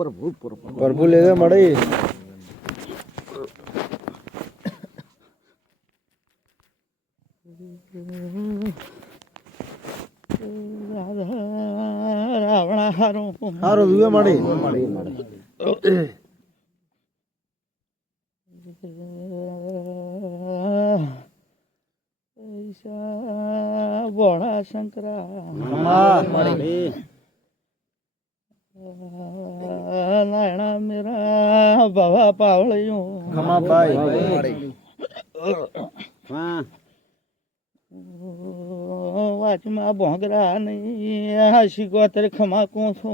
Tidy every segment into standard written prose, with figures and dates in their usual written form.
પ્રભુ લેવે મળી રાવણા હારું દુવે મળી બોળા શંકરા નાયણા મેરા બાબા પાવળિયું ખમા ભાઈ વાચમાં ભોંગરા નહીં શીખોતર ખમા કોણ છો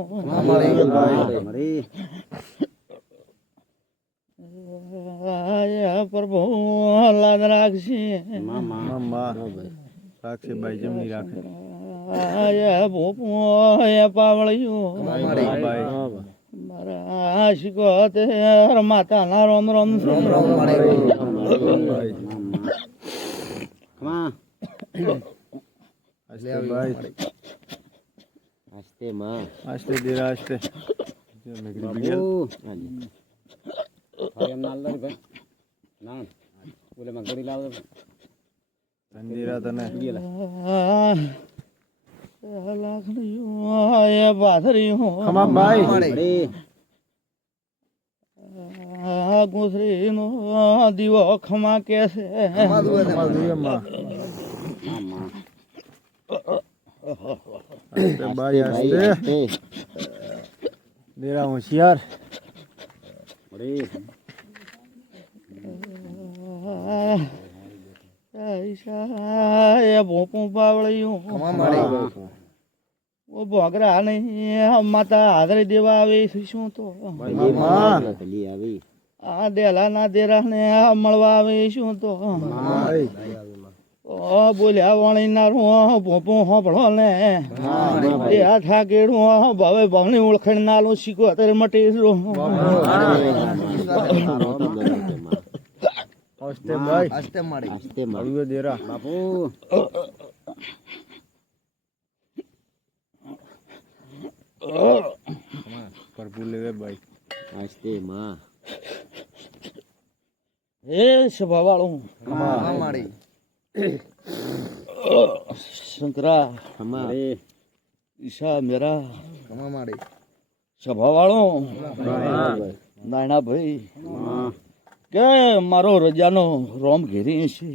પ્રભુ લાદ રાખશી રાખશે ભાઈ જમની રાખે ભોપો પાવળિયું મારા શીખોતર માતાના રોમ રોમ આસ્તે માં આસ્તે દેરા આસ્તે જો મેગડી બીડલ ભાઈ એમ નાલ દે ભાઈ ના બોલે મગરી લાવ તંદીરા તને લાખણીઓ બાધરીઓ ખમા ભાઈ ગુસરી નો દીવો ખમા કે છે ભાઈ આસ્તે દેરા હોશિયાર ભોપું પાવળિયું ભોગરા નહીં માતા હાજરી દેવા આવે શું તો આ ડેલા ના દેરા ને મળવા આવે શું તો બોલ્યા વાણી નારું ભોપું હોપળો ને એ આ ઠાકેડું ભાવે ભાવની ઓળખાણ નાલું શીખો અત્યારે મટી આસ્તે ભાઈ આસ્તે મારી દેરા બાપુ પ્રભુ લેવે ભાઈ આસ્તે માં એ સભા વાળું મારી શંકરા અમારે ઈશા મેરા મારી સભા વાળો નાયણા ભાઈ કે મારો રજાનો રોમ ઘેરી છે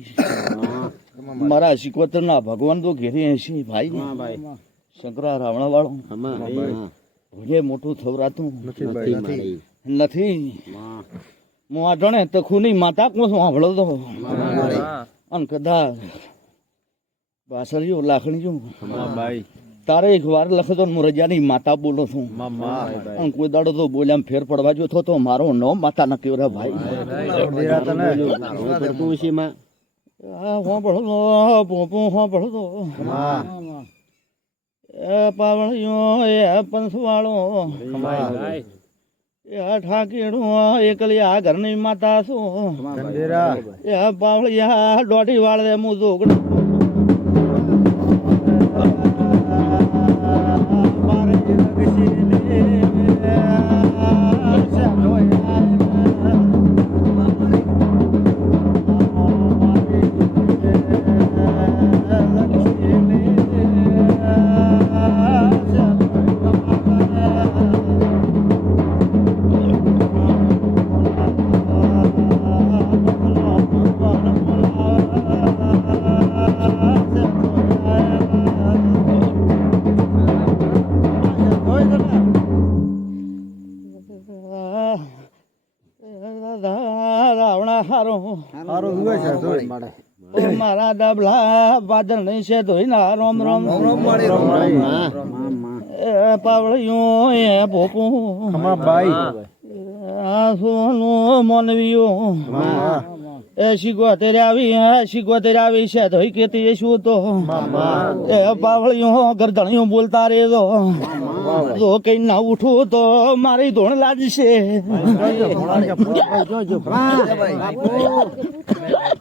મારા શિકોતર ના ભગવાન તો ઘેરી છે ભાઈ શંકરા રાવણા વાળો ભલે મોટું થવરાતું નથી હું આ જણે તખુની માતા કોણ સાંભળો તો અને કદાચ બાસરીઓ લાખણીઓ ભાઈ તારે એક વાર લખતો હું રજાની માતા બોલો છું અને કોઈ દાડો તો બોલ્યા ફેર પડવા જો તો મારો નો માતા ન કેવરા ભાઈ ભળતો એ પાવળિયો એ પંસવાળો એ ઠાકીડું એકલી આ ઘરની માતા છું એ પાવળિયા દોઢી વાળે હું જોગડું રાવણા હારો મારા ડબલા બાદલ નહીં છે ધોઈ ના રોમ રોમ પાવળિયું એ ભોપું ભાઈ સોનું મોનવીયું એ શીખોતેર આવી છે ધોઈ કેતી શું તો એ પાવળિયું ગરદણિયું બોલતા રે તો કઈ ના ઉઠું તો મારી ધોણ લાજશે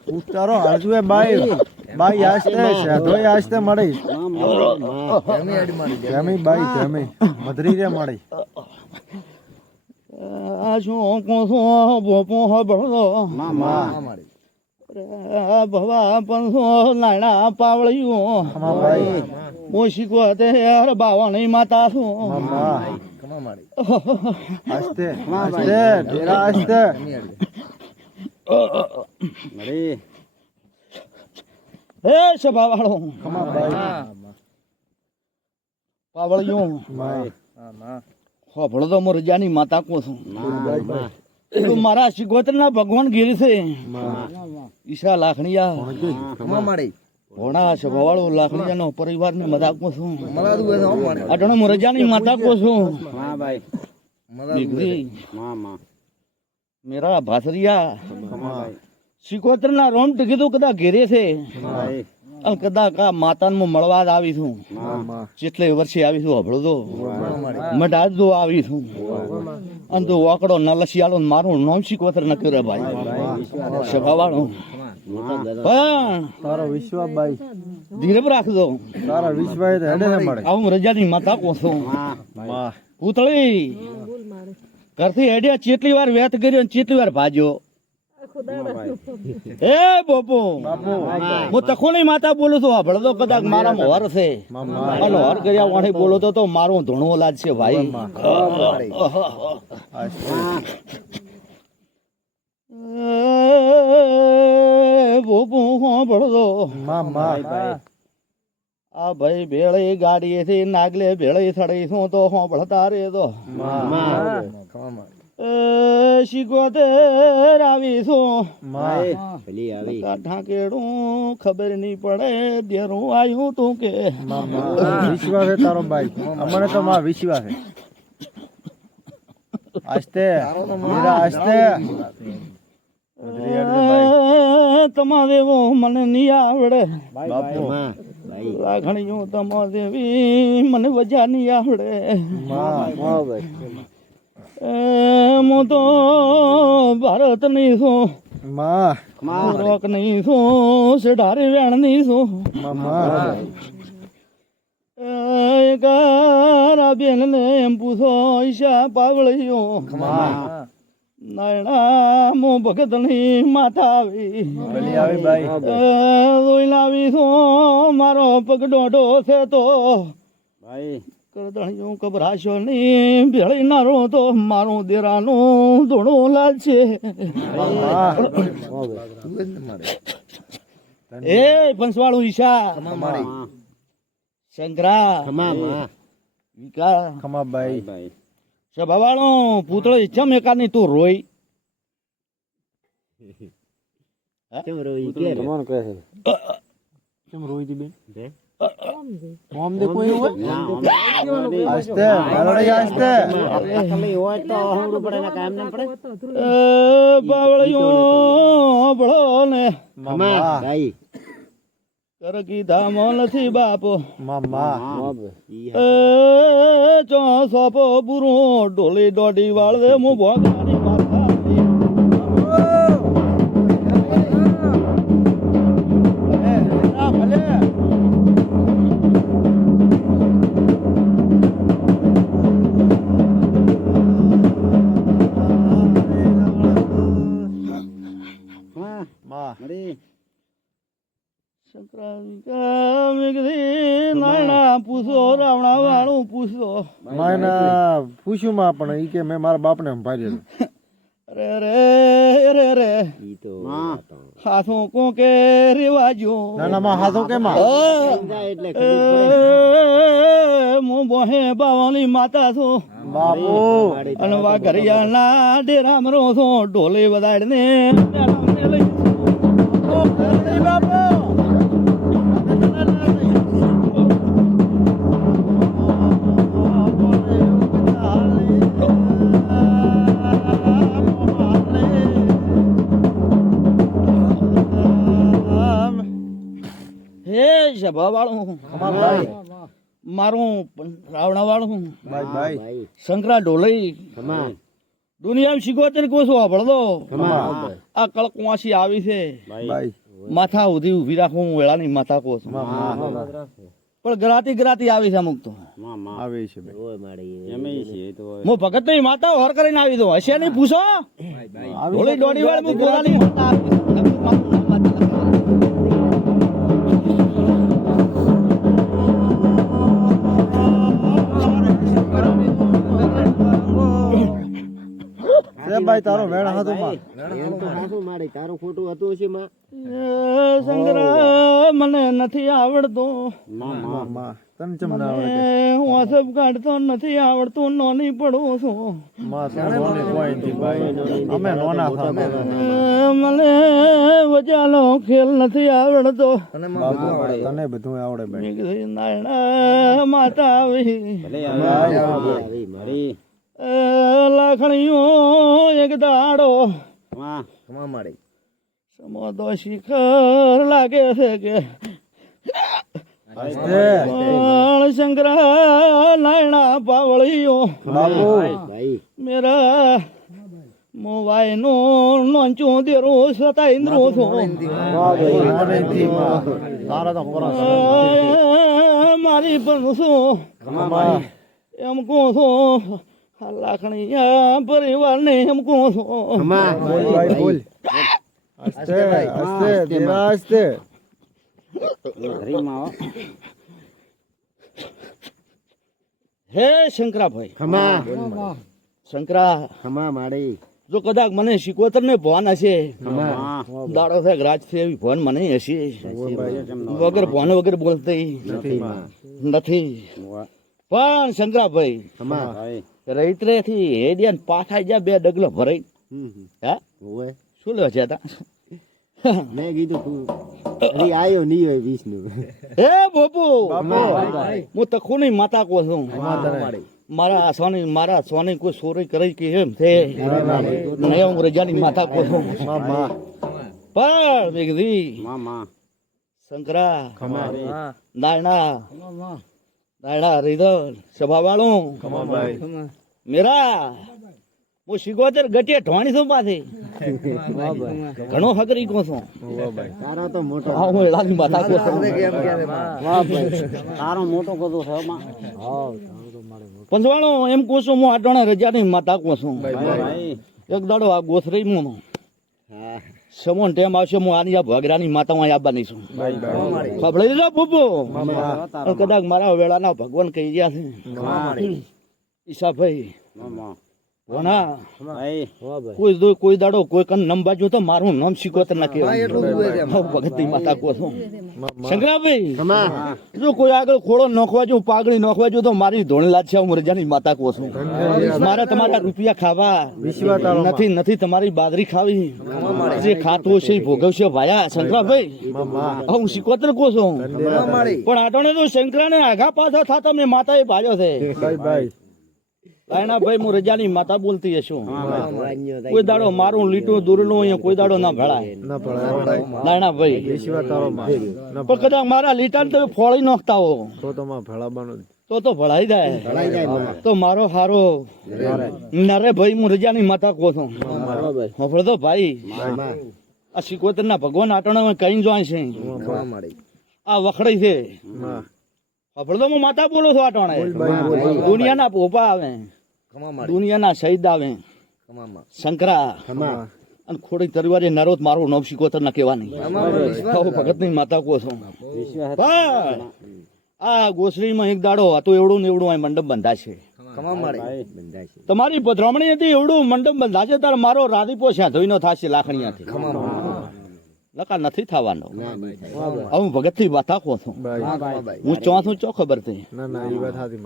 ઉતારો હાલજુએ ભાઈ ભાઈ આસ્તે સાધોય આસ્તે મળી જમી ભાઈ જમી મધરી રે મળી આ શું કોસો બોપો હબળો માં ભવા પંસો નાણા પાવળિયું ભાઈ મોશીકો તે યાર બાવાની માતા છું માં આસ્તે આસ્તે ઢેરા આસ્તે મળી હે સભા વાળો ખમા ભાઈ પાવળિયું માં હોભળો તો મોર રજાની માતા કો છું માં તું મારા શિગોતરના ભગવાન ગીરી છે ઈશા લાખણીયા ભોણા સભાવાળો લાખણીયાનો પરિવારની મજાક કો છું અટણો મોર રજાની માતા કો છું માં ભાઈ દીકરી માં મેરા ભાસરિયા ખમા ભાઈ શિકોતરના રોમ કીધું કદા ઘેરે છે ભાઈ અને કદાચ આ માતાને મળવા જ આવી છું માં જેટલે વર્ષે આવી છું હભળો તો મઢા જો આવી છું અને તો વાકડો નલસિયાળો ને મારું નામ શિકોતર ન કરે ભાઈ સભાવાળો પણ તારો વિશ્વાસ ભાઈ ધીરે રાખજો તારા વિશ્વાસ તો હેડે ને મળે આવું રજાની માતા કો છું માં પૂતળી ઘરથી હેડ્યા ચેટલી વાર વેત કર્યો ને ચેટલી વાર ભાજ્યો એ બોપો હું તખોની માતા બોલું છું ભળતો કદાચ મારા મોહર છે અને હોર કર્યા વાણી બોલો તો મારું ધૂણું લાગશે ભાઈ બોપો ભળતો માં આ ભાઈ ભેળી ગાડીએથી નાગલે ભેળી સડી શું તો ભળતા રે તો શિકોતર આવીશું પેલી આવી ઢાંકેડું ખબર નહીં પડે દેરું આવ્યું તું કે વિશ્વાસ છે તારો ભાઈ અમને તો માં વિશ્વાસ છે આસ્તે ઢેરા આસ્તે તમારે એવો મને નહીં આવડે બાપુ લાગણીઓ તમારે એવી મને વજા નહીં આવડે હું તો ભારત ની છું માં રોક નહીં છું સેઢારી વેણ નહીં છું કારા બેન ને એમ પૂછો ઈશા પાવળીઓ નાયણા મો ભગત ની માતા આવી પેલી આવી ભાઈ રોઈ લાવી છું મારો પગ દોઢો છે તો ભાઈ કરદણીઓ કબરાશો ની ભેળી નારો તો મારું દેરાનું ધૂણું લાગશે એ પંચવાળું ઈશા શંકરા વિકા ખમા ભાઈ ભાઈ સભાવાળો પૂતળો ઈચ્છા મેકાની તું રોઈ કેમ રોઈ કે કોણ કહે છે કેમ રોઈ દી બેન મોમ દે કોઈ હોય આસ્તે મેલડી આસ્તે ખાલી હોય તો હમરું પડે ને કામ ન પડે બાવળિયો ભળો ને ભાઈ કર કીધા નથી બાપો માં ચો સોપો પૂરો ડોલી દોડી વાળવે હું ભોગવાની માતા મળી નાયણા પૂછો રાવણા વાળું પૂછો માયના પૂછ્યું માં પણ ઈ કે મેં મારા બાપને ભાર્યો અરે રે રે રે ઈ તો હાથું કોકે રેવાજો ના માં હાથો કે માં એટલે હું બોહે બાવાની માતા છું બાપુ અને વા ઘરિયાળના ડેરામાં રહો છો ઢોલે વધાડીને લઈ બાપુ હે સભા વાળું ભાઈ મારું રાવણા વાળું ભાઈ શંકરા ઢોલઈ દુનિયામાં શીખવાતર કોશો ભળદો આ કળકવાસી આવી છે ભાઈ માથા ઉધી ઉભી રાખું હું વેળાની માથા કોશ પણ ગરાતી આવી છે અમુક તો માં માં આવે છે બે એમે છે એ તો હું ભગત ની માતા હોર કરીને આવી દો હશે નહીં પૂછો થોડી દોડી વાર હું બોલાની માતા ભાઈ તારો વેણ હતો માં તારું ખોટું હતું હશે માં શંકરા મને નથી આવડતું માં માં માં તને ચમ ના આવડે હું અસબ કાઢતો નથી આવડતું નોની પડું છું માં સોને કોઈ નથી ભાઈ અમે નોના થા મને વજાલો ખેલ નથી આવડતો બાપુ તને બધું આવડે ભાઈ મેં કીધું નાયણા માતા આવી ભલે આવી મારી લાખણીઓ એક દાડો માં મારી સમો તો શિખર લાગે છે કે પણ શંકરા નાયણા પાવળીઓ બાપુ ભાઈ મેરા મોવાઈ નું નોંચું દેરું સતા ઇન્દ્રો છો તારા તો કોરા મારી પણ શું એમ કહું છું લાખણી પરિવારને એમ કહું છું બોલ ભાઈ બોલ અસ્તે અસ્તે દેવા અસ્તે ઘરી માં હે શંકરાભાઈ ખમા શંકરા ખમા મારી જો કદાચ મને શિકોતર ને ભોન હશે ખમા દાડો થાય રાજ છે એવી ભોન મને હશે વગર ભોન વગર બોલતી નથી પણ શંકરાભાઈ ખમા ભાઈ રૈત્રે થી હેડિયા પાછા જ્યાં બે ડગલો ભરાઈ હે ઓએ શું લે છે તા મેં કીધું તું હજી આયો નહીં હોય વિષ્ણુ હે બાપુ હું તખુની માતા કો છું મારા સોની કોઈ સોરી કરી કે એમ છે નહીં હું રજાની માતા કો છું પણ મેં કીધી માં શંકરા નાયણા હરિધર સભા વાળું મેરા હું શિકોતર ગટીએ ઢોણી છું પાછી ઘણો હકરી કો છું તારો તો મોટો હા હું એલાની માતા કો છું તારો મોટો કદો છે માં પંચવાણો એમ કહું છું હું આટોણા રજાની માતા કો છું ભાઈ એક દાડો આ ગોથરી હું હા સમોન ટેમ આવશે હું આની આ ભગરાની માતા હું આવવાની છું ખબડી લીધો બુબુ કદાચ મારા વેળાના ભગવાન કહી ગયા છે ઈશાભાઈ ભણા કોઈ દાડો કોઈ કન નમ બાજુ તો મારું નામ શીખોતર ના કહેવાય ભગતની માતા કો છું શંકરાભાઈ જો કોઈ આગળ ખોળો નોખવા જો પાગડી નોખવા જો તો મારી ધોણી લાજ છે હું રજાની માતા કો છું મારે તમારા રૂપિયા ખાવા નથી તમારી બાદરી ખાવી જે ખાતું છે ભોગવશે ભાયા શંકરાભાઈ હું શીખોતર કો છું પણ આટોને તો શંકરાને આઘા પાછા થતા મેં માતા એ ભાજ્યો છે ભાઈ હું રજાની માતા બોલતી હશું કોઈ દાડો મારું લીટું દૂરનું અહીંયા કોઈ દાડો ના ભળાય નાયણા ભાઈ પણ કદાચ મારા લીટા તમે ફોળી નાખતા હો તો ભળાઈ જાય તો મારો હારો નરે ભાઈ હું રજાની માતા કહું છું તો ભાઈ આ શિકોતર ના ભગવાન આટણા કઈ જોઈ છે આ વખડાઈ છે તો હું માતા બોલો છું આટણે દુનિયાના પોપા આવે દુનિયાના શહીદ આવે શંકરા અને ખોડી તરવારે નરોત મારું નવ શિકોતર ના કહેવાની ભગત ની માતા કો છું આ ગોસડીમાં એક દાડો હતો એવડું ને એવડું મંડપ બંધાશે તમારી પધરામણી હતી એવડું મંડપ બંધાશે તાર મારો રાધીપો ધોઈ નો થશે લાખણીયાથી લકા નથી થવાનો હું ભગત થી વાતા કો છું હું ચોથું ચો ખબર છે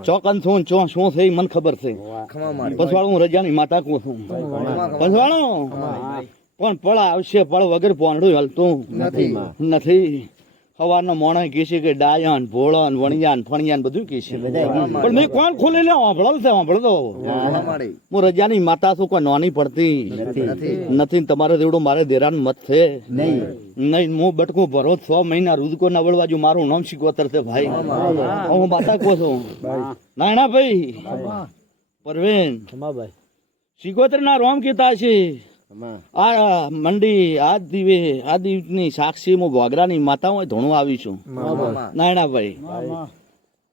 ચોકન છું ચો શું છે મને ખબર છે પંચવાળો હું રજાની માતા કો છું પંચવાળો પણ પળ આવશે પળ વગર પોંડું હલતું નથી સવારનો મોણા કહે છે કે ડાયન ભોળન વણિયાન ફણિયાન બધું કહે છે પણ મેં કોણ ખોલી લે વાંભળલ છે વાંભળતો હું રજાની માતા છું કોઈ નોની પડતી નથી તમારે જેવડું મારે દેરાન મત છે નહીં હું બટકું ભરો 6 મહિના રુદકો ના વળવાજુ મારું નામ શિકોતર છે ભાઈ હું માતા કહું છું નાયણા ભાઈ પરવેન શિકોતર ના રોમ કીધા છે આ મંડી આ દિવસની સાક્ષી હું વાગરાની માતા હોય ધોણું આવી છું નાયણાભાઈ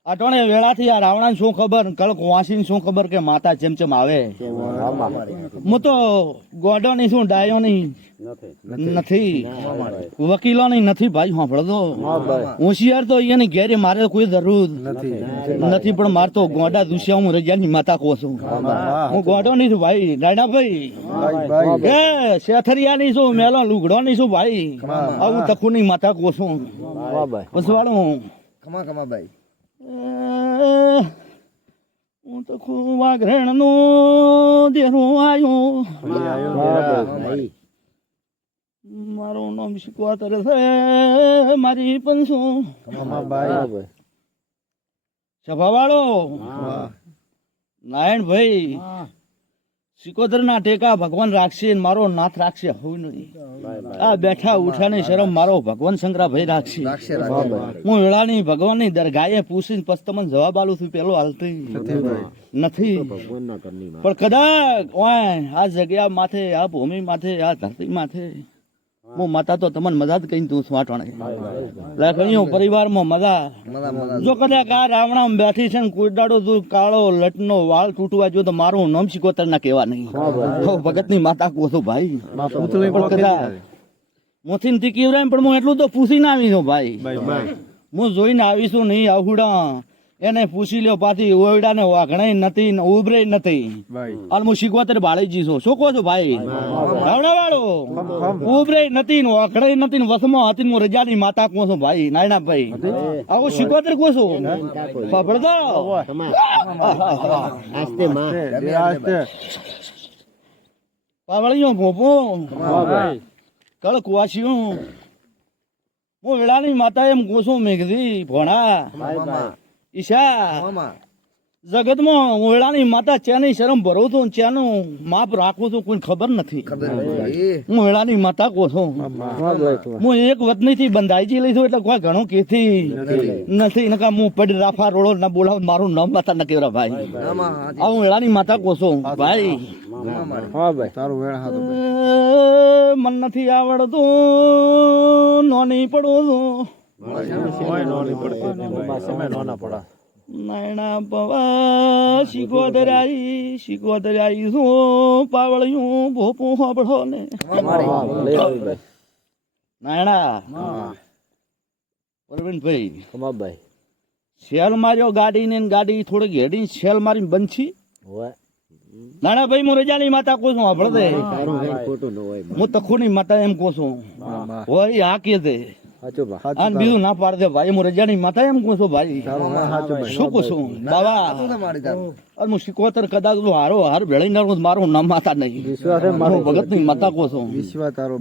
અટોણે વેળાથી આ રાવણાને શું ખબર કળક વાંસીને શું ખબર કે માતા જેમ જેમ આવે હું તો ગોડોની શું ડાયોની નથી વકીલોની નથી ભાઈ સાંભળતો હોશિયાર તો અહીંયાની ઘેરે મારે કોઈ જરૂર નથી પણ મારે તો ગોડા દુષ્યા હું રજાની માતા કહું છું હું ગોડો નહીં છું ભાઈ નાયણાભાઈ એ શેથરિયાની છું મેલો લુગડો ની છું ભાઈ આવું તખુની માતા કહું છું પસવાડું ખમા ખમા ભાઈ હું તો ખૂબ વાઘરેણ નું દેરું આવ્યું મારું નામ શીખવાતર છે મારી પંચું સભાવાળો નારાયણભાઈ સિકોતર ના ટેકા ભગવાન રાખશે ને મારો નાથ રાખશે હું નહીં આ બેઠા ઉઠાની શરમ મારો ભગવાન શંકરાભાઈ રાખશે હું વેળાની ભગવાનની દરગાહે પૂછીને પછી તમને જવાબ આલું છું પેલો હાલતી નથી પણ કદાચ ઓય આ જગ્યા માથે આ ભૂમિ માથે આ ધરતી માથે હું માતા તો તમને મજા જ કઈ તું સ્વાટણે લખણીઓ પરિવારમાં મજા જો કદાચ આ રાવણા બેઠી છે ને કોઈ દાડો તું કાળો લટનો વાળ તૂટવા જો તો મારું નામ શિકોતર ના કહેવા નહીં ભગત ની માતા કહો છો ભાઈ પણ કદાચ મોથી નથી કેવરાય પણ હું એટલું તો પૂછીને આવી છું ભાઈ હું જોઈને આવીશું નહીં આહુડા એને પૂછી લ્યો પાછી ઓયડા ને વાઘણે નથી ને ઉભરે નથી અને હું શીખવાતર બાળીજી છું શું કહો છો ભાઈ રાવણા વાળો ઉભરે નથી ને વાઘણે નથી ને વસમાં હતી હું રજાની માતા કહું છું ભાઈ નાયણા ભાઈ આવું શીખવાતર કહું છું સાંભળતો પાવળીઓ ભોપો કળકવાસીઓ હું વેળાની માતા એમ કહું છું મેઘદી ભોણા ઈશા જગતમાં ઓળાની માતા ચેની શરમ ભરું છું ચેનું માપ રાખું છું કોઈ ખબર નથી હું વેળાની માતા કહું છું હું એક વતની થી બંધાઈ લઈ છું એટલે કોઈ ઘણું કેથી નથી નકા હું પડી રાફા રોડો ના બોલાવ મારું નામ માતા ન કેવરા ભાઈ આ હું વેળાની માતા કહું છું ભાઈ મન નથી આવડતું નોની પડું છું નાયણા પવા શીખોદરાઈ શું પાવળિયું ભોપું હોબળો ને નાયણા પરવીનભાઈ શેલ માર્યો ગાડી ને ગાડી થોડી હેડી શેલ મારી બંછી નાના ભાઈ હું રજાની માતા કહું છું આપણે હું તખુની માતા એમ કહું છું હોય આ કે દે બીજું ના પાડ દે ભાઈ હું રજાની માતા એમ કહું છું ભાઈ શું કહું છું બાબા હું શીખવતર કદાચ હારો હાર ભેળી નાખું મારું નામ માતા નહીં હું ભગત ની માતા કહું છું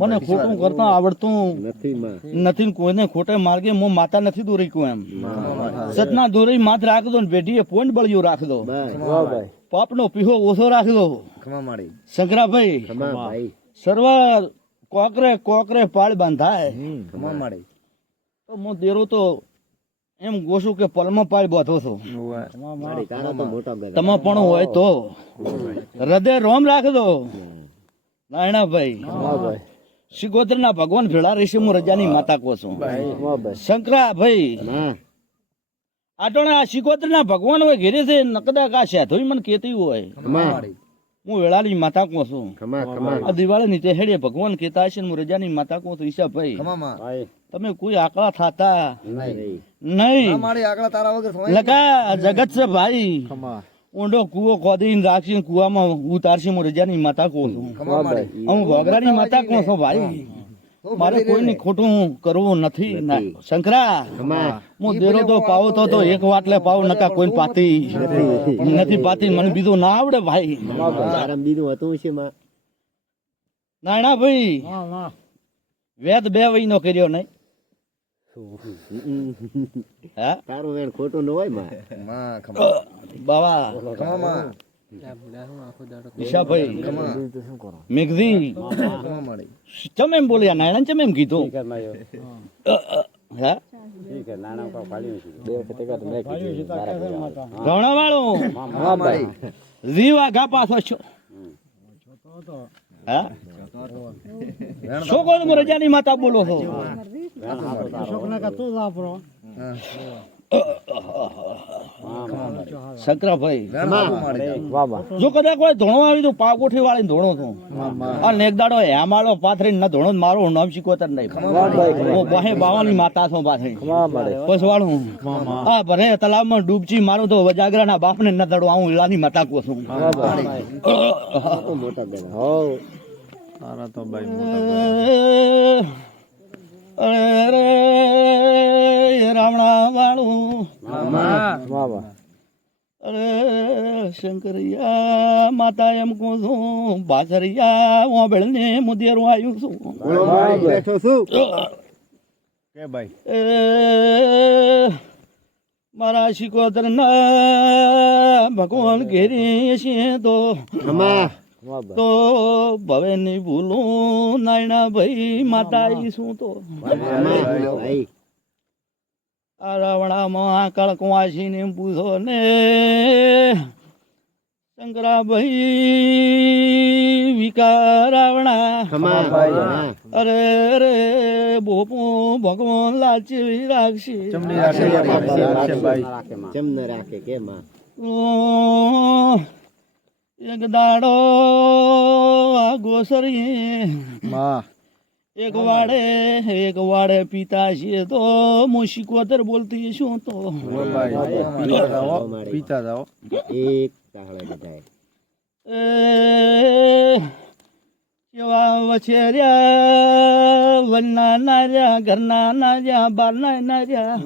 મને ખોટું કરતા આવડતું નથી કોઈને ખોટે માર્ગે હું માતા નથી દોરી કહું એમ સતના દોરી માત રાખ દો ને બેઠીએ પોઈન્ટ બળિયું રાખ દો પાપનો પીહો ઓછો રાખ દો શંકરાભાઈ સર્વ કોકરે કોકરે પાળ બાંધાય તો હું દેરો તો એમ ગોશું કે પલમાં પાળ બાંધો છો તમે પણ હોય તો હૃદય રોમ રાખ દો નાયણાભાઈ શિકોતર ના ભગવાન ભેળા રહેશે હું રજાની માતા કહું છું શંકરાભાઈ આટોણે આ શિકોતર ના ભગવાન હોય ઘેરે છે નકદાક આ શેઠોઈ મને કેતી હોય હું વેળાની માતા કહું છું આ દિવાળી ની તેહેડે ભગવાન કેતા હશે હું રજાની માતા કહું છું ઈશાભાઈ તમે કોઈ આકડા થાતા નહીં લગા જગત છે ભાઈ ઊંડો કુવો ખોદીને રાખશે કુવામાં ઉતારશે હું રજાની માતા કહું છું હું ભોગરાની માતા કહું છું ભાઈ મારે કોઈની ખોટું કરવું નથી શંકરા હું દેરો તો પાવો તો એક વાટલે પાવ નકા કોઈ પાતી નથી પાતી મને બીજું ના આવડે ભાઈ બીજું હતું છે નાયણા ભાઈ વેદ બે વઈ નો કર્યો નહીં તારું વેણ ખોટું ન હોય બાબા ઈશાભાઈ મેઘદી ચમ એમ બોલ્યા નાયણા ચમ એમ કીધું ઘણા વાળો જીવ આગા પાછો છો શું કહો રજાની માતા બોલો છો શંકરાભાઈ જો કદાચ કોઈ ધોણો આવી તો પાગોઠી વાળી ધોણો છું અને એક દાડો હેમાળો પાથરી ન ધોણો મારું નામ શીખવતર નહીં હું બહે બાવાની માતા છું પાથરી પછી વાળું હા ભરે તલાવમાં ડૂબચી મારું તો વજાગરાના બાપને ન દડો આવું ઈલાની માતા કો છું અરે રાવણા વાળું અરે શંકરિયા માતા એમ કહું છું બાસરિયા ઓબળ ને મુદેરું આવ્યું છું બેઠો છું કે ભાઈ મારા શિકોતર ના ભગવાન ઘેરી છે તો ભવે ની ભૂલું નાયણા ભાઈ માતા શું તો આ રાવણામાં કળકવાસી ને પૂછો ને શંકરાભાઈ વિકા રાવણા અરે અરે બોપુ ભગવાન લાચી રાખશે એક દાડો આ ગોસરી એક વાડે પિતા છે તો હું શીખવતર બોલતી શું તો પીતા જાઓ કેવા વછેર્યા વનના નાર્યા ઘરના નાર્યા બારના નાર્યા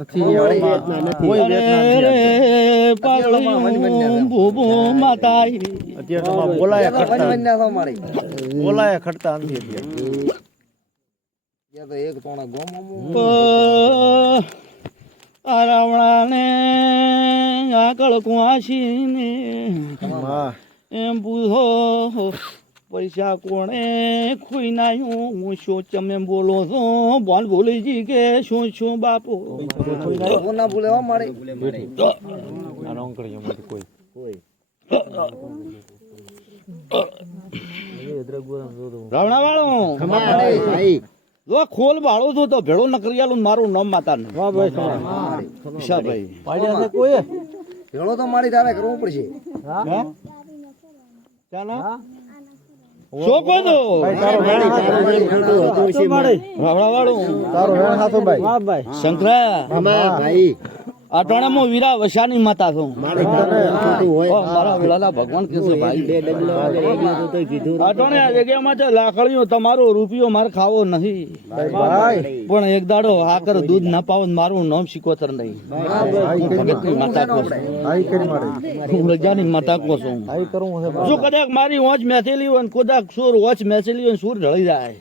પાગળિયું ભૂભુ માતા બોલાયા ખડતા નથી આ રાવણા ને આગળ કુવાસી ને એમ પૂછો પૈસા કોણે ખોઈ નાયું હું શું તમે બોલો છો બોલ ભૂલીજી કે શું શું બાપુ ના ભૂલે મારે રાવણા વાળો જો ખોલ બાળો છો તો ભેળો નકરિયાલું મારું નામ માતા ને ભાઈ કોઈ ભેળો તો મારી તારે કરવું પડશે શંકરા અટાણામાં વીરા વસાની માતા છું મારા વેળાના ભગવાન કે છે ભાઈ અટાણે આ જગ્યામાં છે લાકડીઓ તમારો રૂપિયો મારે ખાવો નથી પણ એક દાડો આકર દૂધ ના પાવો મારું નામ શીખોતર નહીં માતા કો હું રજાની માતા કો છું જો કદાચ મારી વોચ મેથેલી હોય કદાચ સુર વોચ મેથેલી હોય સુર ઢળી જાય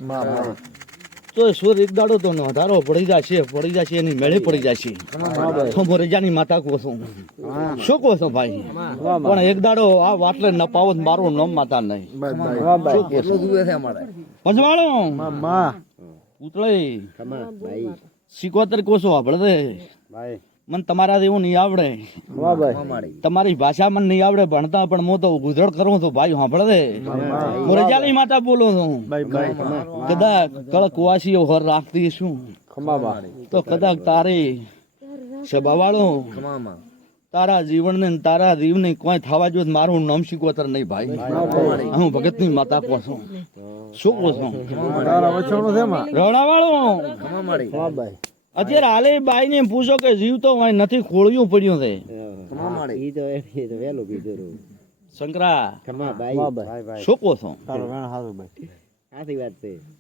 તો સુર એક દાડો તો વધારો પડી જશે એની મેળે પડી જશે હું રજાની માતા કો છું શું કહો છો ભાઈ પણ એક દાડો આ વાટલે ન પાવો મારું નામ માતા નહીં પંચવાળો પૂતળે સિકોતર કોસો આપડે મને તમારા એવું નહીં આવડે તમારી ભાષા મને નહીં આવડે ભણતા પણ હું તો ગુજરાત કરું છું ભાઈ સાંભળે હું રજાની માતા બોલું છું કદાચ કળ કુવાસીઓ હોર રાખતી શું તો કદાચ તારી સભા વાળો તારા જીવન ને તારા જીવ ને કોઈ થવા જો મારું નામ શીખવતર નહીં ભાઈ હું ભગત ની માતા કહું છું શું કહું છું રવણા વાળો અત્યારે હાલે બાઈ ને પૂછો કે જીવ તો નથી ખોળ્યું પડ્યું છે શંકરા શું કહો છો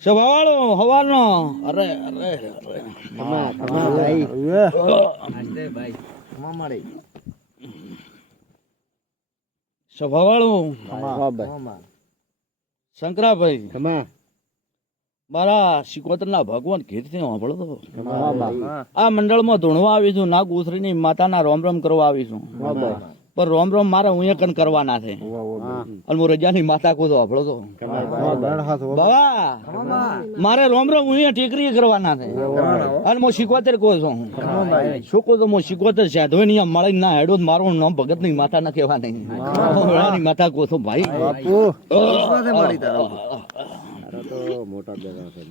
સભાવાળો હવાનો અરે સભાવાળો શંકરાભાઈ મારા સિકોતર ના ભગવાન કીર્તિ સાંભળો તો આ મંડળમાં ધૂણવા આવીશું ના ગુસરી ની માતા ના રોમ રોમ કરવા આવીશું પણ રોમ રોમ મારે હું કન કરવાના છે અને હું રજાની માતા કો તો સાંભળો તો બાબા મારે રોમ રોમ હું ટેકરી કરવાના છે અને હું સિકોતર કહું છું શું કહું તો હું સિકોતર સાધો નહીં મળે ના હેડો મારું નામ ભગત ની માતા ના કહેવા નહીં વેળાની માતા કહું છું ભાઈ તો મોટા દેવા છે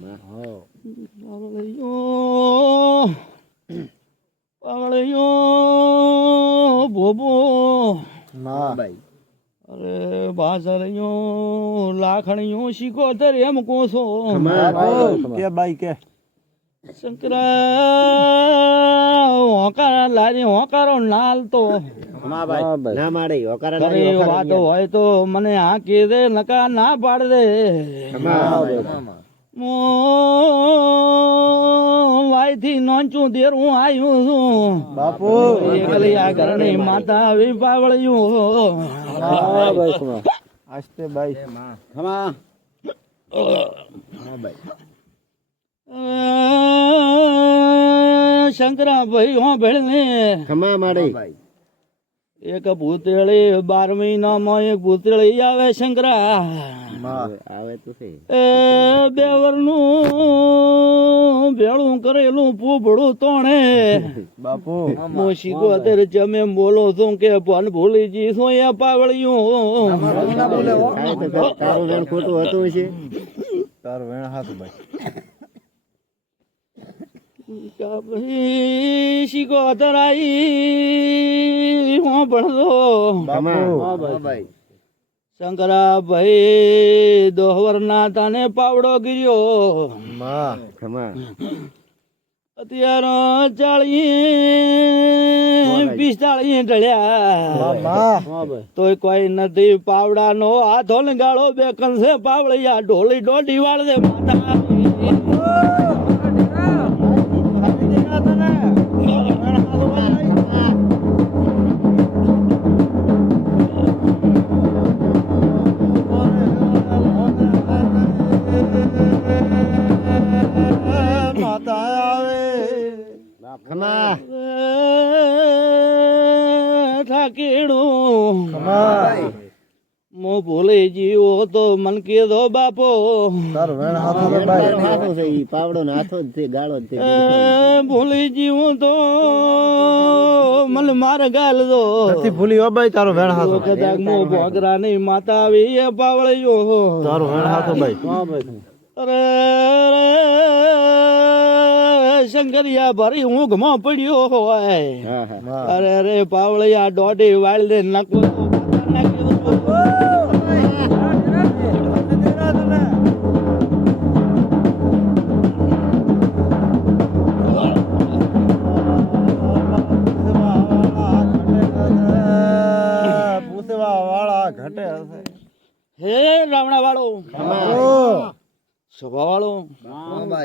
પાવળિયો પાસળિયું લાખણિયું શીખોતર એમ કોસો કે બાઈ કે શંકરા હોકારા લારી હોકારો નાલ તો ના માડે હોકારા કરે વાતો હોય તો મને આ કે દે નકા ના પાડ દે વાય થી નોંચું દેર હું આવ્યું છું બાપુ એકલી આ ઘરની માતા આવી પાવળ્યું આસ્તે બાઈ ખમા શંકરા ભાઈ હો ભેળને ખમા માડે એક ભૂતેળી 12 મહિનામાં એક ભૂતેળી આવે શંકરા આવે તો છે એ બે વરનું ભેળું કરેલું પૂભડું તોણે બાપુ હું શીખો અત્યારે જમે બોલો છું કે પણ ભૂલી જી શું એ પાવળિયું તારું વેણ ખોટું હતું છે તારું વેણ હાથું બાઈ ભાઈ શીખો તરાઈ હું ભણતો બાપુ શંકરા ભાઈ દોહવર ના તાને પાવડો ગીર્યો માં ખમા અત્યારે 40-45 ઢળ્યા તોય કોઈ નથી પાવડા નો હાથો ને ગાળો બે કંસે પાવળિયા ઢોલી દોઢી વાળ દે માતા ખમા ઠાકીડું મો ભૂલી જીવો તો મન કીધો બાપો તારું વેણ હાથું બાઈ હાથો છે ઈ પાવડો ને હાથો જ છે ગાળો જ છે ભૂલી જીવું તો મને માર ગાલ દો નથી ભૂલી હો બાઈ તારું વેણ હાથું કદાચ મો ભોગરા ની માતા આવી એ પાવળ્યો તારું વેણ હાથું બાઈ અરે શંકરિયા ભરી ઊંઘમાં પડ્યો હોય હા હા અરે અરે પાવળિયા દોઢી વાળ દે નકો ઘટે હશે હે રાવણા વાળો સભા વાળો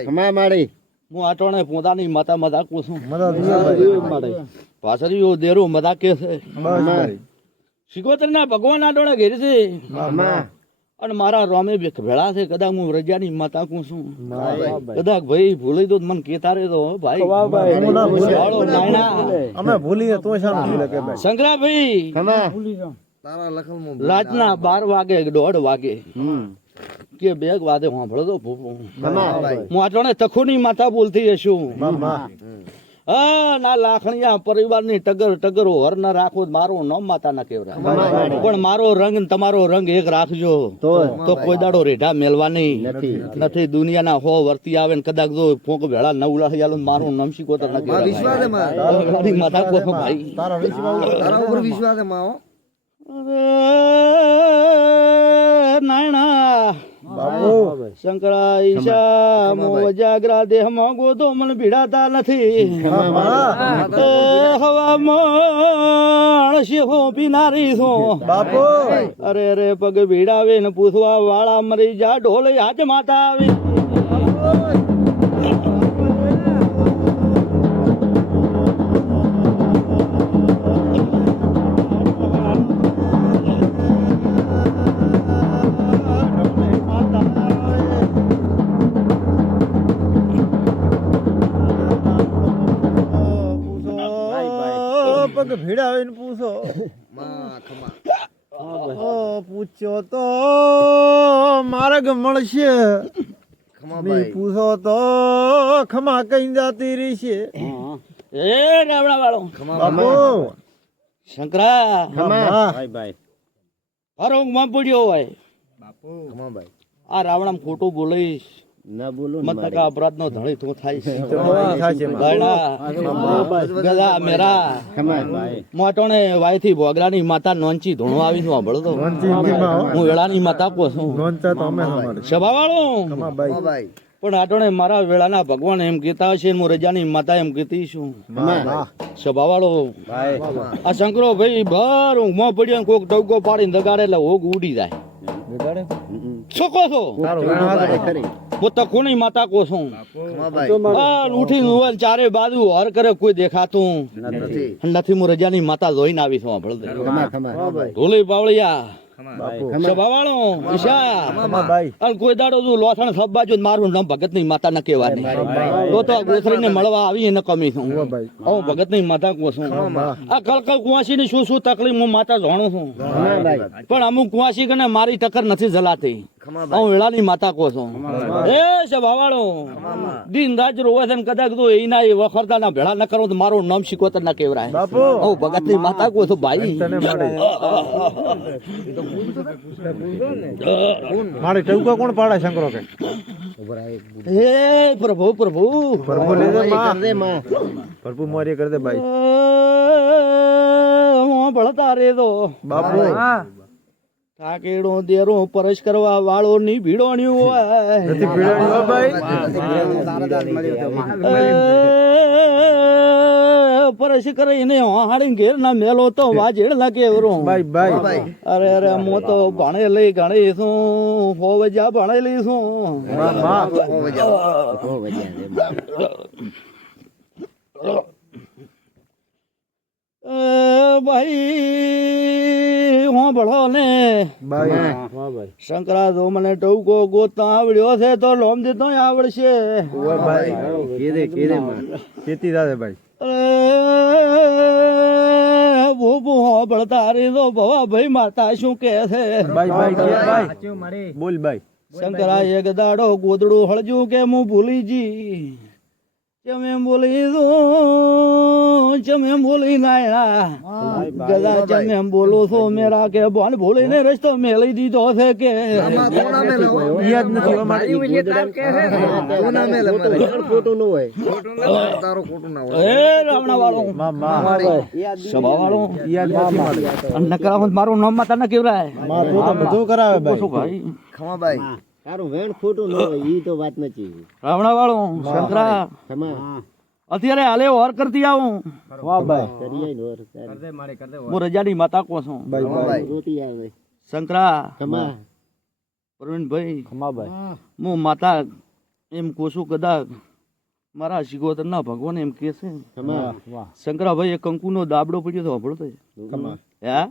ખમા માડે હું આટોણે પોતાની માતા મદા કું મદદ પાછળ દેરો મદા કે છે બસ શિકોતર ના ભગવાન આટોણે ઘેર છે ખમા અને મારા રોમે ભેળા છે કદાચ હું રજાની માતા કું છું કદાચ ભાઈ ભૂલી દો મને કેતા રે તો ભાઈ વાળો નાયણા અમે ભૂલીએ તો શાનું ભૂલે કે ભાઈ શંકરા ભાઈ ખમા રાતના 12 વાગે 1:30 વાગે કે 2 વાગે સાંભળો તો ખમા હું આટોણે તખુની માતા બોલતી હશું હા ના લાખણિયા પરિવારની ટગર ટગરો હર ના રાખો મારો નામ માતા ના કેવરા પણ મારો રંગ ને તમારો રંગ એક રાખજો તો કોઈ દાડો રેઢા મેલવા નહીં નથી દુનિયાના હો વર્તી આવે ને કદાચ જો ફોંક ભેળા નવ લાખ મારું નામ શીખોતર ના કેવરા માતા કોસો ભાઈ તારા વિશ્વાસ નાયણા બાપુ શંકરા ઈશા મોજાગ્રા દેહમાં ગોદો મને ભીડાતા નથી હવામાં શેહો પીનારી છું બાપુ અરે અરે પગ ભીડાવે ને પૂછવા વાળા મરી જા ઢોલે હાથ માતા આવી પગ ભીડાવીને પૂછો પૂછ્યો તો માર્ગ મળશે પૂછો તો ખમા કઈ જાતી રહી છે એ રાવણા વાળો બાપુ શંકરા ભાઈ ભાઈ હરોંગમાં પડ્યો હોય ખમા ભાઈ આ રાવણા ખોટું બોલીશ ના બોલો મત ટકા અપરાધ નો ધણી તું થાય છે થાય છે ગદા મેરા મોટોને વાયથી ભોગરાની માતા નોંચી ધોણો આવી નું સાંભળો તો હું વેળાની માતા કોશું સભાવાળો પણ આટોણે મારા વેળાના ભગવાન એમ કહેતા હશે હું રજાની માતા એમ કહેતી છું સભાવાળો આ શંકરો ભાઈ ભર ઊંઘમાં પડ્યો કોક ટવકો પાડીને દગાડે એટલે હોગ ઉડી જાય શું કહો છો હું તો કોની માતા કો છું ઉઠી ચારે બાજુ હર કરે કોઈ દેખાતું નથી હું રજાની માતા જોઈને આવી છું ઢોલી પાવળિયા સભાવાળો ઈશા કોઈ દાડો તું લોથણ સબ બાજુ મારું નામ ભગત ની માતા ન કહેવાની તો ગોથરી ને મળવા આવી એને કમી છું હું ભગત ની માતા કો છું આ કલકલ કુવાસી ની શું શું તકલીફ હું માતા જાણું છું પણ અમુક કુવાસી કને મારી ટક્કર નથી જલાતી હું વેળાની માતા કો છું એ સભાવાળો દિન રાજ રોવે છે કદાચ તો એના એ વખરતા ના ભેળા ન કરો તો મારું નામ શીખોતર ના કેવરાય હું ભગત ની માતા કો છું ભાઈ મારે ટવકો કોણ પાડે શંકરો કે હે પ્રભુ પ્રભુ પ્રભુ લે દે માં પ્રભુ મોરી કર દે ભાઈ હું ભળતા રે તો બાપુ ઠાકેડો દેરો પરશ કરવા વાળો ની ભીડોણ્યું હોય નથી પીડાણી હો ભાઈ પરશ કરીને હાડી ઘેર ના મેલો તો વાજેડ લાગે એવરો ભાઈ ભાઈ અરે અરે હું તો ભણે લઈ ગણી છું હોવજા ભણે લઈ છું ભાઈ હું ભળો ને ભાઈ શંકરા જો મને ટવકો ગોતા આવડ્યો છે તો લોમ દેતો આવડશે ભાઈ ખેતી દાદે ભાઈ બહુ ભળતા રે તો ભવા ભાઈ માતા શું કે છે ભાઈ બોલ ભાઈ શંકરા એક દાડો ગોદડું હળજું કે હું ભૂલી જી ચમે બોલી દઉં ચમે બોલી નાયા ગદા ચમે બોલું છો મેરા કે બોન ભૂલીને રસ્તો મેલી દીધો છે કે યાદ નથી એ રાવણા વાળો સભા વાળો નકરા મારું નામ માતા ના કેવરાય બધું કરાવે ભાઈ ખમાભાઈ તારું વેણ ખોટું ન હોય ઈ તો વાત નથી રાવણા વાળો શંકરા અત્યારે હાલે ઓર કરતી આવું વાહ ભાઈ હું રજાની માતા કો છું શંકરા પ્રવીણભાઈ હું માતા એમ કોશું કદાચ મારા શિગોતર ના ભગવાન એમ કે છે શંકરાભાઈ એક કંકુ નો દાબડો પડ્યો તો હભળો હે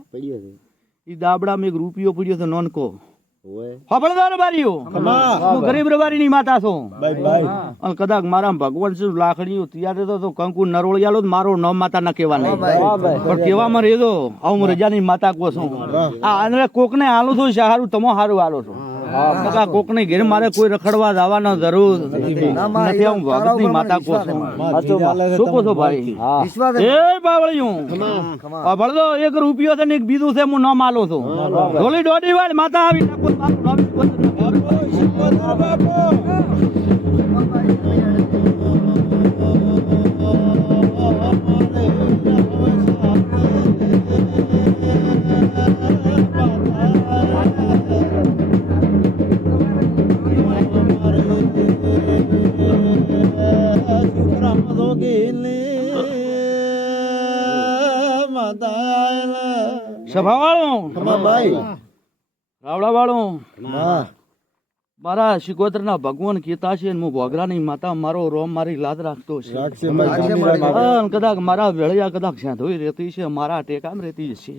ઈ દાબડામાં એક રૂપિયો પડ્યો તો નોનકો હબળદાર બારીઓ હું ગરીબ રબારી ની માતા છું અને કદાચ મારા ભગવાન શું લાખડીઓ ત્યારે તો કંકુ નરોળિયાલો મારો નામ માતા ના કેવા નહીં પણ કેવામાં રેદો હું રજાની માતા કો છું આ આને કોક ને આલું છું સારું તમો સારું આલો છો કોક ને ઘેર મારે કોઈ રખડવા જવાનો જરૂર નથી હું ભગત ની માતા કો છું શું કહો છો ભાઈ એ બાવળિયું ભળદો એક રૂપિયો છે ને એક બીજું છે હું નામ આલો છું ઢોલી દોઢી વાર માતા આવી સભા વાળો રાવડા વાળો મારા શિકોતર ના ભગવાન કીતા છે હું ભોગરાની માતા મારો રોમ મારી લાદ રાખતો છે કદાચ મારા વેળિયા કદાચ ધોઈ રહેતી છે મારા ટેકામ રહેતી છે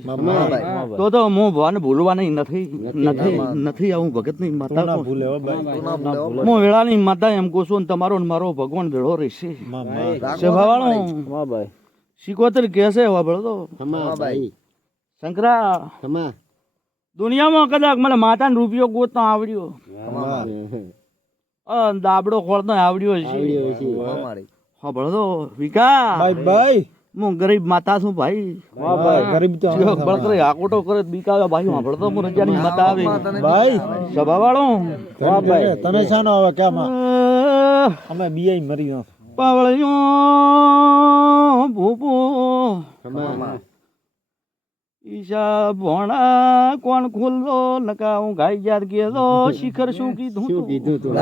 તો હું ભવાન ભૂલવાની નથી હું ભગત ની માતા હું વેળાની માતા એમ કહું છું તમારો મારો ભગવાન ભેળો રહેશે સભાવાળો શિકોતર કેસે વાપરો તો શંકરા દુનિયામાં કદાચ મને માતાનો રૂપિયો ગોતનો આવડ્યો દાબડો ખોળતો આવડ્યો છે હા ભળો વિકા હું ગરીબ માતા છું ભાઈ. વાહ ભાઈ ગરીબ તો જો બળતરે આકોટો કરે બીકાવે ભાઈ સાંભળતો હું રજાની માતા આવી ભાઈ સભા વાળો. વાહ ભાઈ તમે શાનો હવે કેમ અમે બીઆઈ મરી ગયો પાવળિયો ભૂપો ઈશા ભોણા કોણ ખુલ્લો નકા હું ગાઈ જાત ગયેલો શિખર શું કીધું તું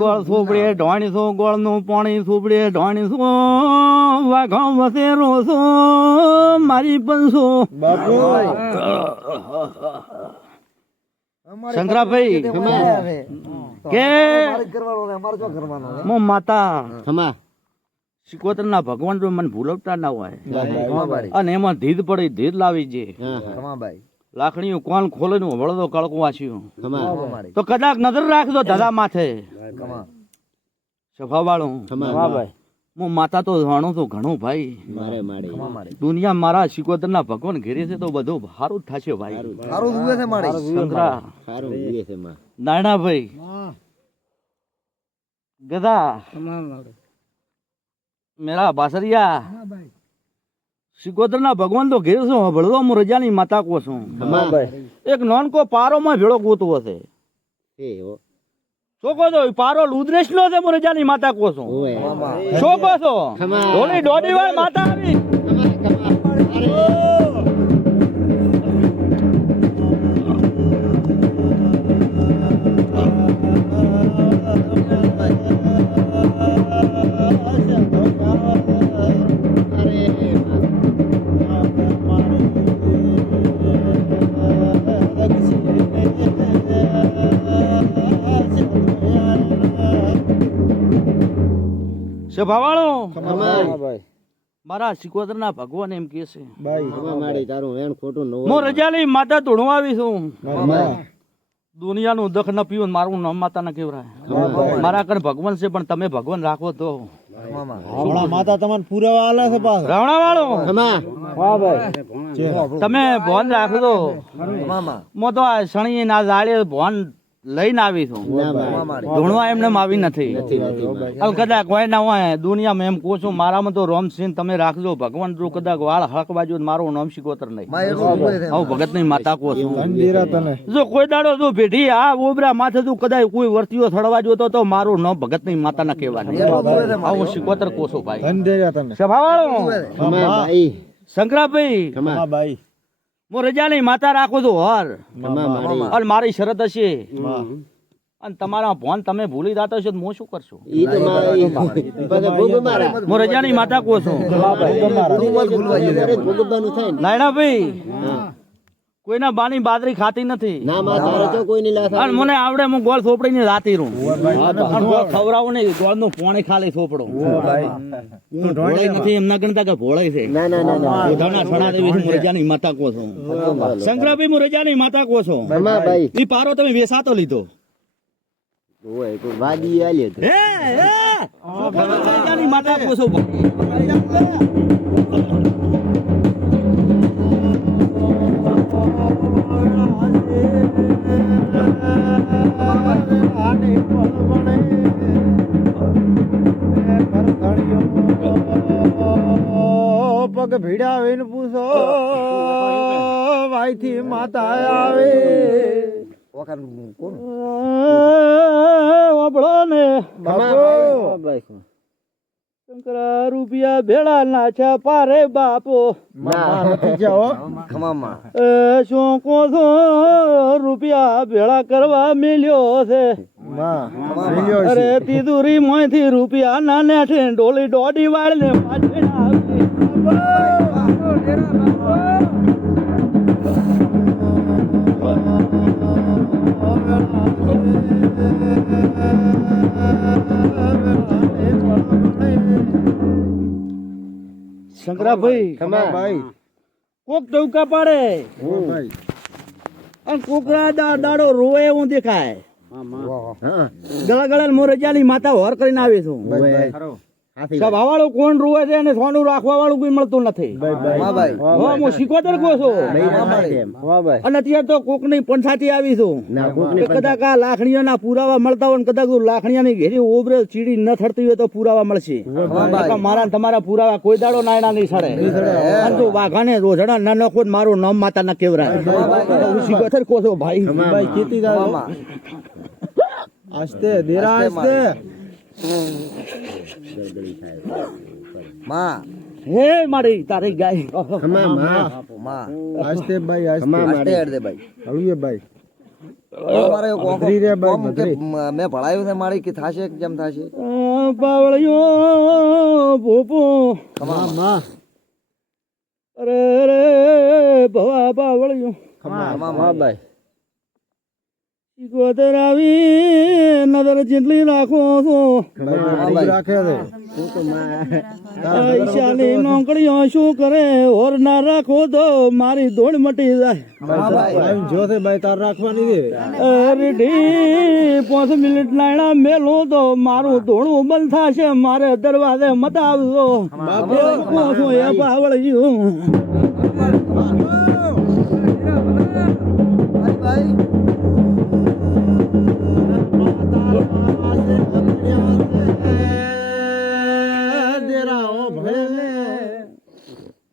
ગોળ થોબડે ઢોણી છો ગોળ નું પાણી થોબડે ઢોણી છો વાઘો વસેરો છો મારી પંસો. બાપુ શંકરાભાઈ કે મો માતા શિકોતર ના ભગવાન જો મને ભૂલવતા ના હોય અને એમાં ધીધ પડી ધીધ લાવી છે લાખણીઓ કોણ ખોલે નું વળદો કળકો વાંચ્યું તો કદાચ નજર રાખજો ધજા માથે સભા વાળું. હું માતા તો જાણું તો ઘણું ભાઈ દુનિયા મારા શિકોતર ના ભગવાન ઘેરે છે તો બધું સારું જ થશે ભાઈ. શંકરા નાયણાભાઈ ગધા મેરા બાસરિયા શિકોતર ના ભગવાન તો ઘેર છું ભળવો હું રજાની માતા કો છું. એક નોનકો પારો માં ભેળો ગોતો હશે ચોકો તો પારો લુદ્રેશ નો છે હું રજાની માતા કો છું. ચોકો છો ધોળી દોઢી વાર માતા આવી સભાવાળો મારા શિકોતર ના ભગવાન એમ કે છે હું રજાની માતા ધૂણવા આવી છું. દુનિયાનું દખ ન પીવું મારું નામ માતા ના કેવરાય મારા કણ ભગવાન છે પણ તમે ભગવાન રાખો તો માતા તમને પુરાવા આલે છે પાછા રાવણા વાળો વાહ ભાઈ તમે ભોન રાખજો મો તો આ શણી ના જાળે ભોન લઈને આવી છું ધૂણવા એમને આવી નથી કદાચ કોઈ ના હોય દુનિયામાં એમ કહું છું મારામાં તો રોમ સિંહ તમે રાખજો ભગવાન જો કદાચ વાળ હક બાજુ મારું નામ શિકોતર નહીં હું ભગત ની માતા કહું છું. જો કોઈ દાડો જો ભેઢી આ ઓબરા માથે તું કદાચ કોઈ વર્તીઓ થડવા જોતો તો મારું નામ ભગત ની માતા ના કહેવાનું હું શિકોતર કહું છું ભાઈ. સભા વાળો શંકરાભાઈ હું રજાની માતા રાખું છું હર અને મારી શરત હશે અને તમારા ભોન તમે ભૂલી જાતો હશો તો હું શું કરશું. હું રજાની માતા કહું છું. નાયણાભાઈ કોઈના બાની બાદરી ખાતી નથી અને મને આવડે હું ગોળ સોપડી ની રાતી રહું ગોળ ખવડાવું નહીં ગોળ નું પોણી ખાલી સોપડો નથી એમના ગણતા કે ભોળાય છે રજાની માતા કહો છો. શંકરાભાઈ હું રજાની માતા કહો છો. ઈ પારો તમે વેસાતો લીધો રજાની માતા કહો છો. પગ ભીડાવીને પૂછો ભાઈ થી માતા આવે ને શંકરા રૂપિયા ભેળા નાખ્યા પારે બાપો શું કહો છો રૂપિયા ભેળા કરવા મિલ્યો છે અરે તિજોરી મોંથી રૂપિયા ના નેઠે ડોલી દોડી વાળ ને પાછી આવી શંકરાભાઈ કોક ટોકા પાડે અને કોકરા દાડો રોવે એવું દેખાય ગળા ગળા મો રજાની માતા હોર કરીને આવે છું સભા વાળું કોણ રૂવે છે અને સોનું રાખવા વાળું કોઈ મળતું નથી. હા, હું શીખોતર કહું છું. અને અત્યારે તો કોક ની પંચાયતી આવી છું કે કદાચ આ લાખણીઓના પુરાવા મળતા હોય ને કદાચ લાખણીયાની ઘેરી ઓબરે ચીડી ન થતી હોય તો પુરાવા મળશે. મારા ને તમારા પુરાવા કોઈ દાડો નાયણા નહીં સડે. અને તું વાઘાને રોજડા ના નખો ને મારું નામ માતા ના કેવરાય. હું શીખોતર કહું છું ભાઈ. ખેતી આસ્તે દેરા આસ્તે હે મારી તારી ગાય આસ્તે ભાઈ આસ્તે હળુએ ભાઈ મેં ભણાયું છે મારી કે થાશે કે કેમ થાશે પાવળિયો ભોપો અરે રે ભવા પાવળિયો ભાઈ શીખોતર આવી નજર જેટલી રાખો છો રાખે છે પૈસાની નોકરીઓ શું કરે ઓર ના રાખો તો મારી ધોળ મટી જાય. જો છે ભાઈ તાર રાખવાની છે રેડી 5 મિનિટ લાયણા મેલું તો મારું ધોળું બંધ થશે. મારે દરવાજે મત આવજો એ પાવળિયું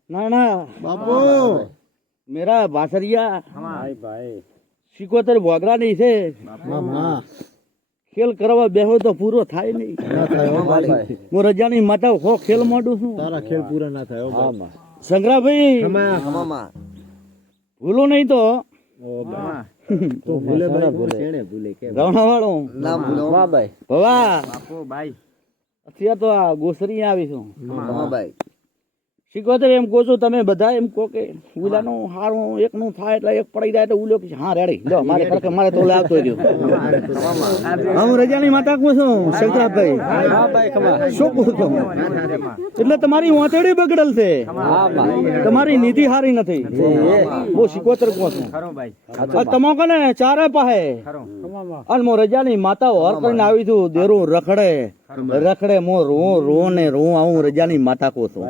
ના ના બાપુ મેરા બાસરિયા શીખોતર ભોગરા નહીં છે. ખેલ કરવા બેહો તો પૂરો થાય નહીં. હું રજાની માતા હો ખેલ માંડું છું. તારા ખેલ પૂરા ના થાય સંગ્રાભાઈ ભૂલો નહીં તો તો ભૂલે ભાઈ રવણાવાળો ના ભૂલો ભવા અત્યારે તો આ ગોસરી આવી છું. ભાઈ શીખોતર એમ કહો છો તમે બધા એમ કહો કે ઉલાનું હારું એકનું થાય એટલે એક પડી જાય તો ઉલો કે હા રેડી લો મારે ખરેખર મારે તો લાવતો રહ્યો. હું રજાની માતા કહું છું શંકરાભાઈ શું કહું છું એટલે તમારી વાંચડી બગડેલ છે. તમારી નીતિ હારી નથી. બહુ શીખોતર કહું છું તમે કને ચારે પાસે અને હું રજાની માતા હોર કરીને આવી છું. દેરું રખડે રખડે મો રો ને રો આવું રજાની માતા કહું છું.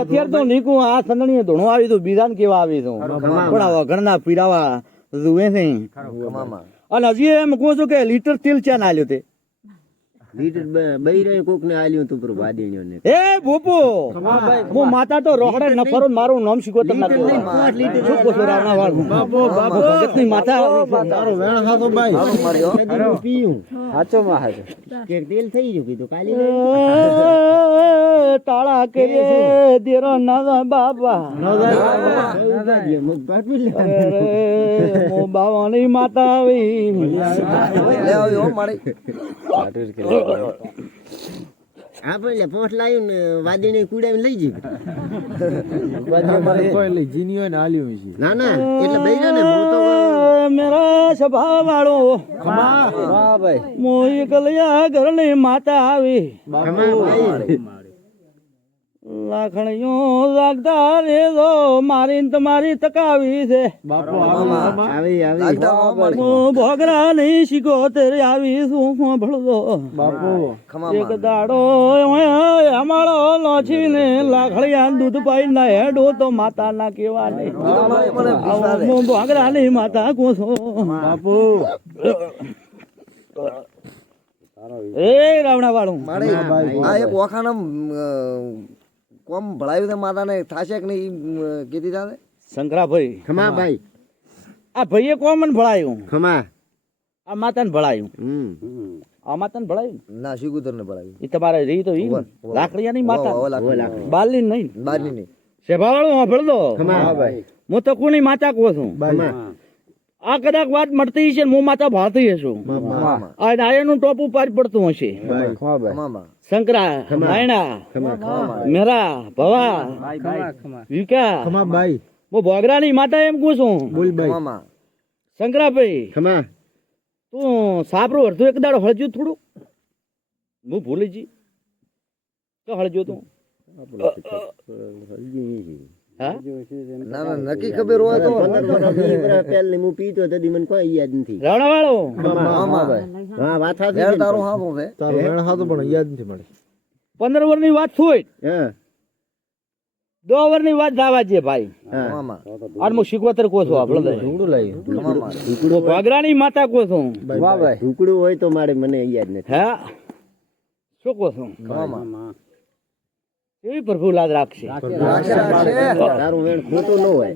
અત્યારે તો નીકું આ સંદણીએ ધોણું આવી હતું બીજાને કેવા આવી છું પણ આ વગરના પીરાવા જુએ છે. અને હજી એમ કહું છું કે લીટર તેલ ચા ના આલ્યો તે એ ભોપો હું માતા તો રોકડે ન ફરો મારું નામ શીખોતર ના કહું. શું કહું છું રાવણાવાળું ભગતની માતા તારો વેણ ખાતો ભાઈ તાળા કરે દેરો ના બાબા બાવાની માતા આવી લે આવ્યો મારી આપણે પોઠ લાવ્યું ને વાદીને કુડાવીને લઈ જઈ કોઈ લઈ જીની હોય ને આલ્યું છે ના ના એટલે બેજા ને હું તો મેરા સભા વાળો મોઈ કલિયા ઘરની માતા આવી લાખણીઓ લાગતા રે દો મારી તમારી તકાવી છે. આવી હું ભોગરા નહીં શીખોતર આવી છું ભળદો બાપુ એક દાડો અમારો લોચીને લાખડિયા દૂધ પાઈ ના હેડો તો માતા ના કેવા નહીં. હું ભોગરા ની માતા કહું છું બાપુ એ રાવણા વાળું મારી આ એક ઓખાના કોમ ભણાયું છે માતાને થાશે કે નહીં કીધી તારે શંકરાભાઈ ખમા ભાઈ આ ભાઈએ કોમન ભળાયું ખમા આ માતાને ભળાયું આ માતાને ભળાયું ના શીખુતર ને ભણાયું એ તમારે રહી તો લાકડીયાની માતા બાલી નહીં બારની નહીં સેભાવાળું ભળદો ખમા ભાઈ હું તો કોની માતા કહું છું. આ કદાચ વાત મળતી છે હું માતા ભાળતી હશું અને આયનું ટોપું પાર પડતું હશે. શંકરા નાયણા મેરા ભવા વિકા ખમા ભાઈ હું ભોગરાની માતા એમ કહું છું. બોલ ભાઈ શંકરાભાઈ ખમા તું સાપરું અડધું એક દાડો હળજો થોડું હું ભૂલી જી તો હળજો તું ના ના નક્કી ખબર હોય તો પહેલી હું પીતો તો મને કોઈ યાદ નથી રાવણાવાળો હા વાત વેણ તારું હાથું છે તારો વેણ ખાતો પણ યાદ નથી મળે 15 વર્ષની વાત છોડ હા 10 વર્ષની વાત જવા છે ભાઈ ખમામાં આર હું 76 કહું છું આપણે ખમામાં વાગરાની માતા કહું છું વાહ ભાઈ ઢુકડું હોય તો મારે મને યાદ નથી હે શું કહું છું ખમામાં એવી પ્રભુ લાદ રાખશે તારું વેણ ખોટું ન હોય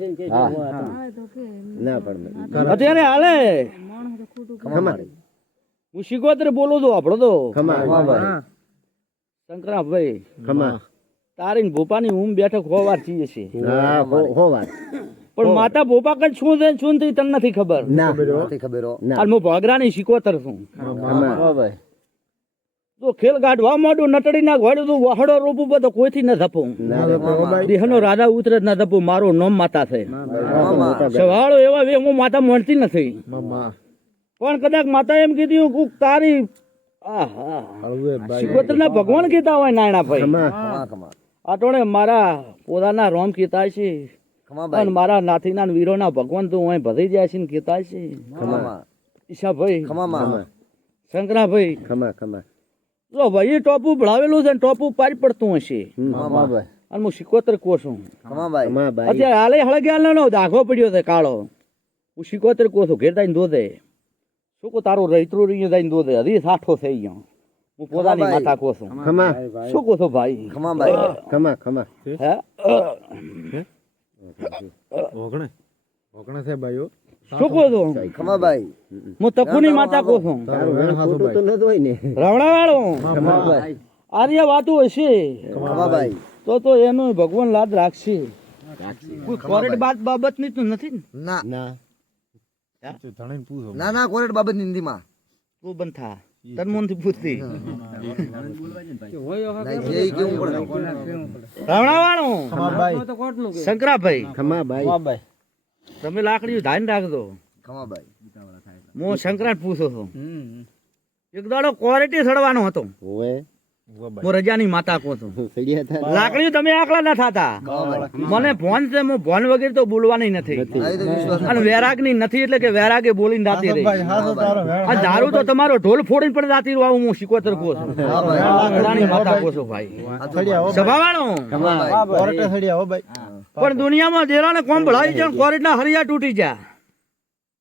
ના પણ અત્યારે હાલે ખમા હું 76 બોલું છું આપણો તો ખમા શંકરાભાઈ ખમા તારી ભોપાની ઊંઘ બેઠક હોવાર ચીજ છે હા હો વાત પણ માતા ભોપા કઈ શું છે શું નથી તને નથી ખબર ના નથી ખબર હો. ના અને હું ભાગરાની 76 છું ખમા તો ખેલ ગાઢવા માંડું નટડી ના ઘોડું તું વહડો રોપું બધો કોઈથી ન ધપું દેહનો રાજા ઉતરે ન ધપું મારું નામ માતા છે સવાળો એવા વે હું માતા મળતી નથી પણ કદાચ માતા એમ કીધું કે તારી શિકોતર ના ભગવાન કીધા હોય નાયણા ભાઈ ખમા ખમા ખમા આટોણે મારા પોતાના રોમ કીધા છે ખમા અને ભાઈ મારા નાથીના વીરોના ભગવાન તો હું ભરી જાય છે ને કીધા છે ખમામાં ઈશાભાઈ ખમામાં શંકરાભાઈ ખમા ખમા જો ભાઈ ટોપું ભણાવેલું છે ને ટોપું પારી પડતું હશે ખમામાં અને હું 76 કોશું ખમા ભાઈ ખમા ભાઈ અત્યારે હાલે હળગ્યા દાખો પડ્યો છે કાળો હું 76 કોશું ઘેર દઈને દોધે શું કો તારું રૈતરું રીયું દઈને દોધે હજી સાઠો થઈ ગયો હું પોતાની માથા કોશું ખમા શું કોશો ભાઈ ખમા ભાઈ ખમા ખમા હે ઓગણે છે ભાઈઓ શું કોશો ખમા ભાઈ હું તકુની માતા કોશું તારું વેણ ખોટું તો ન જ હોય ને રાવણા વાળો આર્ય વાતું હશે ખમા ભાઈ તો એનું ભગવાન લાદ રાખશે કોઈ કોરેટ બાબતની તો નથી ને ના ના ધણીને પૂછો ના ના કોરેટ બાબત હિન્દીમાં તું બંધ થા તનમોનથી પૂછતી ના, જે ઈ કેવું પડે રાવણા વાળો ભાઈ શંકરાભાઈ ખમા ભાઈ તમે લાકડી ધાન રાખજો ખમા ભાઈ હું શંકરાટ પૂછો છું એક દાડો કોરેટી સડવાનો હતો ઓએ હું રજાની માતા કહું છું સડિયા થા લાકડી તમે આકલા ના થતા મને ભોન છે હું ભોન વગેરે તો બોલવાની નથી આ એ તો વિશ્વાસ અને વૈરાગની નથી એટલે કે વૈરાગે બોલીને જાતી રહી આ દારૂ તો તમારો ઢોલ ફોડીને પણ જાતી રહું હું 76 કહું છું રજાની માતા કહું છું ભાઈ સભાવાળો કોરેટે સડિયા હો ભાઈ પણ દુનિયામાં દેરાને કોમ ભળાવી છે કોરેટના હરિયા તૂટી જા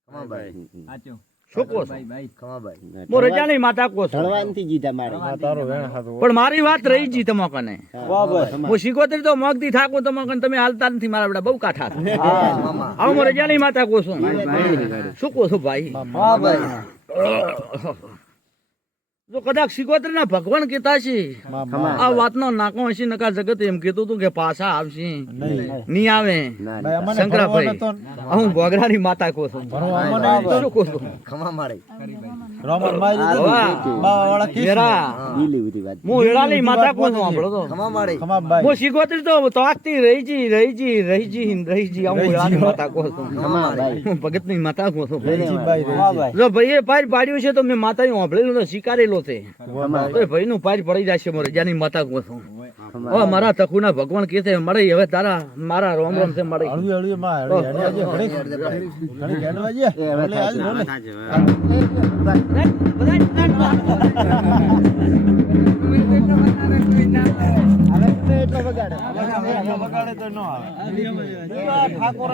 ખમા ભાઈ શું કહો છો ખમા ભાઈ હું રજાની માતા કહું છું ઢળવાનથી જીતા મારે તારો વેણ હાથો પણ મારી વાત રહી જી તમે કને હું 76 તો મગથી થાકું તમે કને તમે હાલતા નથી મારા બેટા બહુ કાઠા છો આવો હું રજાની માતા કહું છું શું કહો છો ભાઈ હા ભાઈ જો કદાચ 76 ના ભગવાન કીધા છે આ વાતનો નાકો હશે નકા જગત એમ કીધું હતું કે પાછા આવશે નહીં આવે શંકરાભાઈ હું ભોગરાની માતા કહું છું શું કહું છું ખમા મારે રોમન મારી બાવા વાળા કેસ હેરા દિલી બધી વાત હું હેરાની માતા કહું છું આપણો તો ખમા મારે ખમા ભાઈ હું 76 તો તાકતી રહી જી હું હેરાની માતા કહું છું ખમા ભાઈ હું ભગતની માતા કહું છું ભાઈ જો ભાઈએ પાર પાડ્યું છે તો મેં માતા સાંભળેલું ને સ્વીકારેલો છે તો ભાઈ નું પાર પડી જશે હું રજાની માતા કહું છું હવે મારા તકુના ભગવાન કે છે મળે હવે તારા મારા રોમ રોમ છે મળે હળવી હળવી માં હળવી આજે ઘણી ગેડવા જે એટલે આજ રોલે બગાડે તો ન આવે ઠાકોર